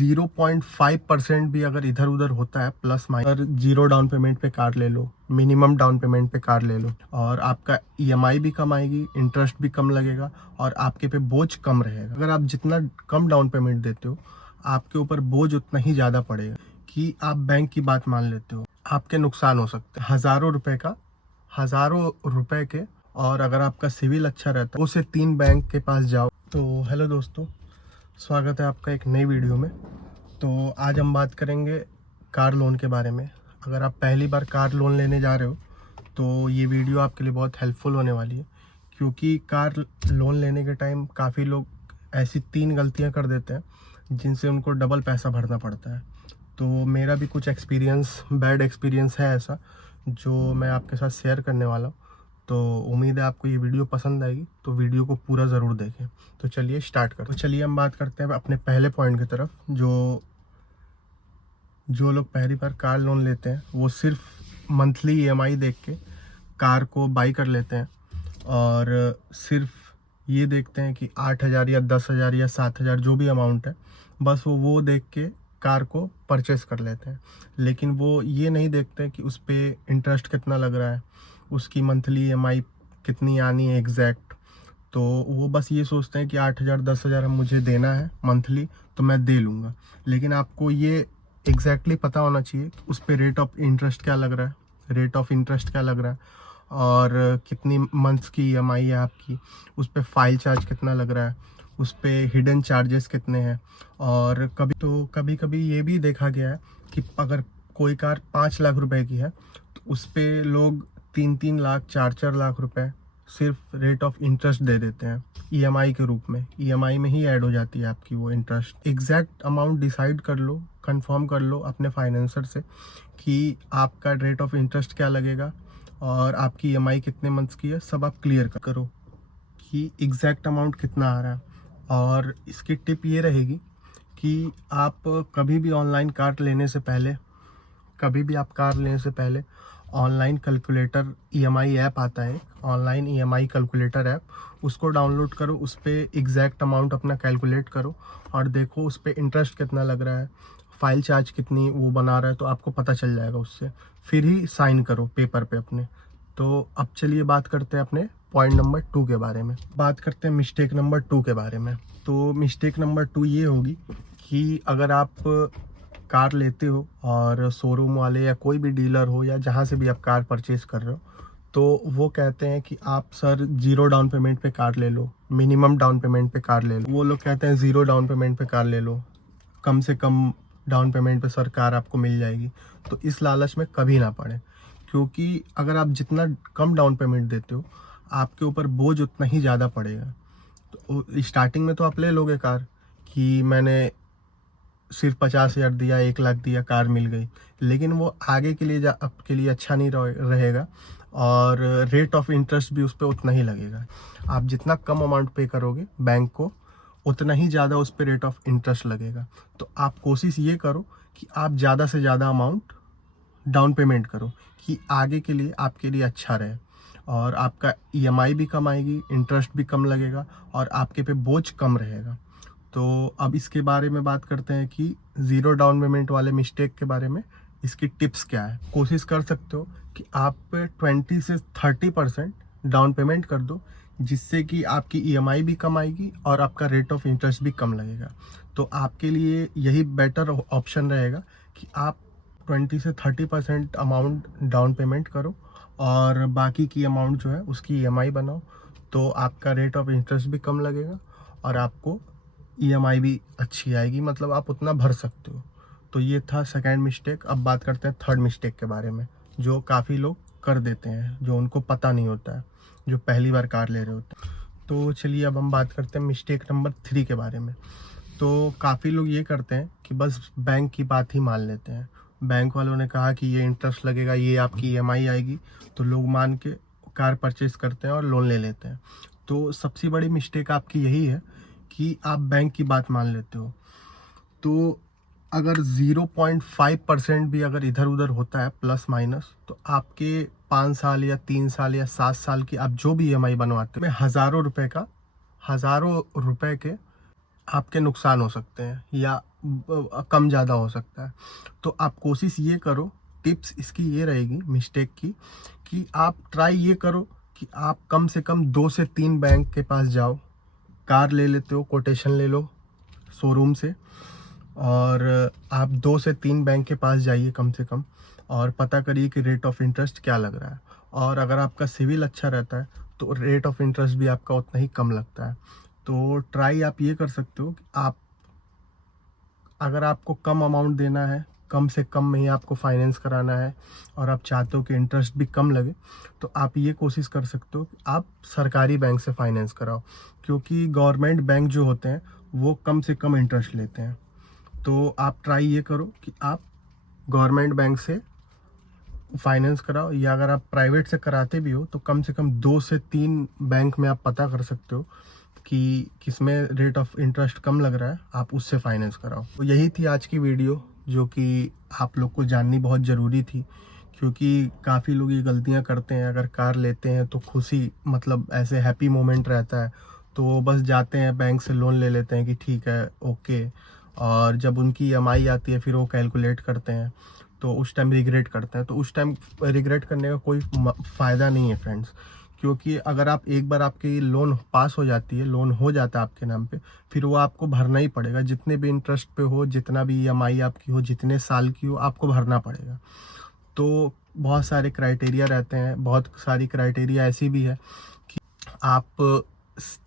0.5% भी अगर इधर उधर होता है plus minus, zero down payment पे कार ले लो, मिनिमम डाउन पेमेंट पे कार ले लो, और आपका ईएमआई भी कम आएगी, इंटरेस्ट भी कम लगेगा और आपके पे बोझ कम रहेगा। अगर आप जितना कम डाउन पेमेंट देते हो आपके ऊपर बोझ उतना ही ज़्यादा पड़ेगा। कि आप बैंक की बात मान लेते हो, आपके नुकसान हो सकते हैं हज़ारों रुपए के। और अगर आपका सिविल अच्छा रहता है उसे 3 बैंक के पास जाओ। तो हेलो दोस्तों, स्वागत है आपका एक नई वीडियो में। तो आज हम बात करेंगे कार लोन के बारे में। अगर आप पहली बार कार लोन लेने जा रहे हो तो ये वीडियो आपके लिए बहुत हेल्पफुल होने वाली है, क्योंकि कार लोन लेने के टाइम काफ़ी लोग ऐसी 3 गलतियां कर देते हैं जिनसे उनको डबल पैसा भरना पड़ता है। तो मेरा भी कुछ बैड एक्सपीरियंस है ऐसा, जो मैं आपके साथ शेयर करने वाला हूँ। तो उम्मीद है आपको ये वीडियो पसंद आएगी, तो वीडियो को पूरा ज़रूर देखें। तो चलिए स्टार्ट करते हैं। तो चलिए हम बात करते हैं अपने पहले पॉइंट की तरफ। जो लोग पहली बार कार लोन लेते हैं वो सिर्फ मंथली ईएमआई देख के कार को बाई कर लेते हैं, और सिर्फ ये देखते हैं कि 8,000 या 10,000 या 7,000 जो भी अमाउंट है, बस वो देख के कार को परचेस कर लेते हैं। लेकिन वो ये नहीं देखते कि उस पर इंटरेस्ट कितना लग रहा है, उसकी मंथली ईएमआई कितनी आनी है एग्जैक्ट। तो वो बस ये सोचते हैं कि 8,000 10,000 मुझे देना है मंथली तो मैं दे लूँगा। लेकिन आपको ये एग्जैक्टली पता होना चाहिए कि उस पर रेट ऑफ इंटरेस्ट क्या लग रहा है, और कितनी मंथ्स की ईएमआई है आपकी, उस पर फाइल चार्ज कितना लग रहा है, उस पर हिडन चार्जेस कितने हैं। और कभी कभी ये भी देखा गया है कि अगर कोई कार 5 लाख रुपए की है तो उस पर लोग 3-3 लाख 4-4 लाख रुपए सिर्फ रेट ऑफ इंटरेस्ट दे देते हैं ईएमआई के रूप में। ईएमआई में ही ऐड हो जाती है आपकी वो इंटरेस्ट। एग्जैक्ट अमाउंट डिसाइड कर लो, कंफर्म कर लो अपने फाइनेंसर से कि आपका रेट ऑफ इंटरेस्ट क्या लगेगा और आपकी ईएमआई कितने मंथ्स की है, सब आप क्लियर करो कि एग्जैक्ट अमाउंट कितना आ रहा है। और इसकी टिप ये रहेगी कि आप कभी भी कार लेने से पहले ऑनलाइन कैलकुलेटर ईएमआई ऐप आता है, ऑनलाइन ईएमआई कैलकुलेटर ऐप, उसको डाउनलोड करो, उस पर एग्जैक्ट अमाउंट अपना कैलकुलेट करो और देखो उस पर इंटरेस्ट कितना लग रहा है, फाइल चार्ज कितनी वो बना रहा है, तो आपको पता चल जाएगा उससे। फिर ही साइन करो पेपर पे अपने। तो अब चलिए बात करते हैं अपने पॉइंट नंबर 2 के बारे में। बात करते हैं मिस्टेक नंबर 2 के बारे में। तो मिस्टेक नंबर 2 ये होगी कि अगर आप कार लेते हो और शोरूम वाले या कोई भी डीलर हो या जहाँ से भी आप कार परचेज कर रहे हो, तो वो कहते हैं कि आप सर जीरो डाउन पेमेंट पे कार ले लो, मिनिमम डाउन पेमेंट पे कार ले लो। वो लोग कहते हैं जीरो डाउन पेमेंट पे कार ले लो, कम से कम डाउन पेमेंट पे सर कार आपको मिल जाएगी। तो इस लालच में कभी ना पड़े, क्योंकि अगर आप जितना कम डाउन पेमेंट देते हो आपके ऊपर बोझ उतना ही ज़्यादा पड़ेगा। तो स्टार्टिंग में तो आप ले लोगे कार कि मैंने सिर्फ 50,000 दिया, 1 लाख दिया, कार मिल गई, लेकिन वो आगे के लिए आपके लिए अच्छा नहीं रहेगा, और रेट ऑफ इंटरेस्ट भी उस पर उतना ही लगेगा। आप जितना कम अमाउंट पे करोगे बैंक को, उतना ही ज़्यादा उस पर रेट ऑफ इंटरेस्ट लगेगा। तो आप कोशिश ये करो कि आप ज़्यादा से ज़्यादा अमाउंट डाउन पेमेंट करो कि आगे के लिए आपके लिए अच्छा रहे, और आपका ईएमआई भी कम आएगी, इंटरेस्ट भी कम लगेगा और आपके पे बोझ कम रहेगा। तो अब इसके बारे में बात करते हैं कि ज़ीरो डाउन पेमेंट वाले मिस्टेक के बारे में, इसकी टिप्स क्या है। कोशिश कर सकते हो कि आप 20 से 30% डाउन पेमेंट कर दो, जिससे कि आपकी ईएमआई भी कम आएगी और आपका रेट ऑफ इंटरेस्ट भी कम लगेगा। तो आपके लिए यही बेटर ऑप्शन रहेगा कि आप 20 से 30% अमाउंट डाउन पेमेंट करो और बाकी की अमाउंट जो है उसकी ईएमआई बनाओ। तो आपका रेट ऑफ इंटरेस्ट भी कम लगेगा और आपको ईएमआई भी अच्छी आएगी, मतलब आप उतना भर सकते हो। तो ये था सेकंड मिस्टेक। अब बात करते हैं थर्ड मिस्टेक के बारे में, जो काफ़ी लोग कर देते हैं, जो उनको पता नहीं होता है, जो पहली बार कार ले रहे होते हैं। तो चलिए अब हम बात करते हैं मिस्टेक नंबर 3 के बारे में। तो काफ़ी लोग ये करते हैं कि बस बैंक की बात ही मान लेते हैं। बैंक वालों ने कहा कि ये इंटरेस्ट लगेगा, ये आपकी ईएमआई आएगी, तो लोग मान के कार परचेज करते हैं और लोन ले लेते हैं। तो सबसे बड़ी मिस्टेक आपकी यही है कि आप बैंक की बात मान लेते हो। तो अगर 0.5% भी अगर इधर उधर होता है प्लस माइनस, तो आपके 5 साल या 3 साल या 7 साल की आप जो भी ईएमआई बनवाते हैं, हज़ारों रुपए के आपके नुकसान हो सकते हैं, या कम ज़्यादा हो सकता है। तो आप कोशिश ये करो, टिप्स इसकी ये रहेगी मिस्टेक की, कि आप ट्राई ये करो कि आप कम से कम 2 से 3 बैंक के पास जाओ। कार ले लेते हो, कोटेशन ले लो शोरूम से, और आप 2 से 3 बैंक के पास जाइए कम से कम, और पता करिए कि रेट ऑफ इंटरेस्ट क्या लग रहा है। और अगर आपका सिविल अच्छा रहता है तो रेट ऑफ इंटरेस्ट भी आपका उतना ही कम लगता है। तो ट्राई आप ये कर सकते हो कि आप, अगर आपको कम अमाउंट देना है, कम से कम में ही आपको फाइनेंस कराना है, और आप चाहते हो कि इंटरेस्ट भी कम लगे, तो आप ये कोशिश कर सकते हो कि आप सरकारी बैंक से फाइनेंस कराओ, क्योंकि गवर्नमेंट बैंक जो होते हैं वो कम से कम इंटरेस्ट लेते हैं। तो आप ट्राई ये करो कि आप गवर्नमेंट बैंक से फाइनेंस कराओ, या अगर आप प्राइवेट से कराते भी हो तो कम से कम 2 से 3 बैंक में आप पता कर सकते हो कि किसमें रेट ऑफ इंटरेस्ट कम लग रहा है, आप उससे फाइनेंस कराओ। तो यही थी आज की वीडियो, जो कि आप लोग को जाननी बहुत ज़रूरी थी, क्योंकि काफ़ी लोग ये गलतियां करते हैं। अगर कार लेते हैं तो खुशी, मतलब ऐसे हैप्पी मोमेंट रहता है, तो वो बस जाते हैं बैंक से लोन ले लेते हैं कि ठीक है, ओके, और जब उनकी ईएमआई आती है फिर वो कैलकुलेट करते हैं, तो उस टाइम रिग्रेट करते हैं। तो उस टाइम रिग्रेट करने का कोई फ़ायदा नहीं है फ्रेंड्स, क्योंकि अगर आप एक बार आपकी लोन पास हो जाती है, लोन हो जाता है आपके नाम पे, फिर वो आपको भरना ही पड़ेगा। जितने भी इंटरेस्ट पे हो, जितना भी ईएमआई आपकी हो, जितने साल की हो, आपको भरना पड़ेगा। तो बहुत सारे क्राइटेरिया रहते हैं, बहुत सारी क्राइटेरिया ऐसी भी है कि आप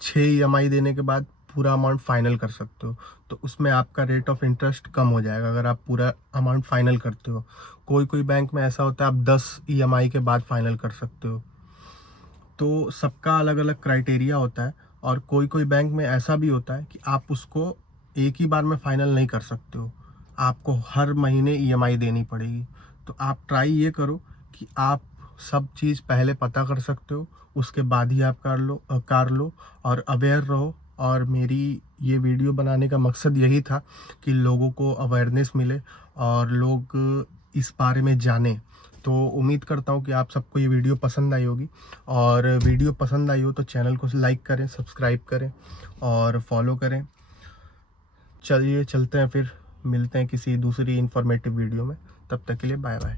6 ईएमआई देने के बाद पूरा अमाउंट फाइनल कर सकते हो, तो उसमें आपका रेट ऑफ इंटरेस्ट कम हो जाएगा अगर आप पूरा अमाउंट फाइनल करते हो। कोई कोई बैंक में ऐसा होता है आप 10 ईएमआई के बाद फाइनल कर सकते हो। तो सबका अलग अलग क्राइटेरिया होता है, और कोई कोई बैंक में ऐसा भी होता है कि आप उसको एक ही बार में फाइनल नहीं कर सकते हो, आपको हर महीने ईएमआई देनी पड़ेगी। तो आप ट्राई ये करो कि आप सब चीज़ पहले पता कर सकते हो, उसके बाद ही आप कार लो, और अवेयर रहो। और मेरी ये वीडियो बनाने का मकसद यही था कि लोगों को अवेयरनेस मिले और लोग इस बारे में जानें। तो उम्मीद करता हूँ कि आप सबको ये वीडियो पसंद आई होगी, और वीडियो पसंद आई हो तो चैनल को लाइक करें, सब्सक्राइब करें और फॉलो करें। चलिए चलते हैं, फिर मिलते हैं किसी दूसरी इन्फॉर्मेटिव वीडियो में। तब तक के लिए बाय बाय।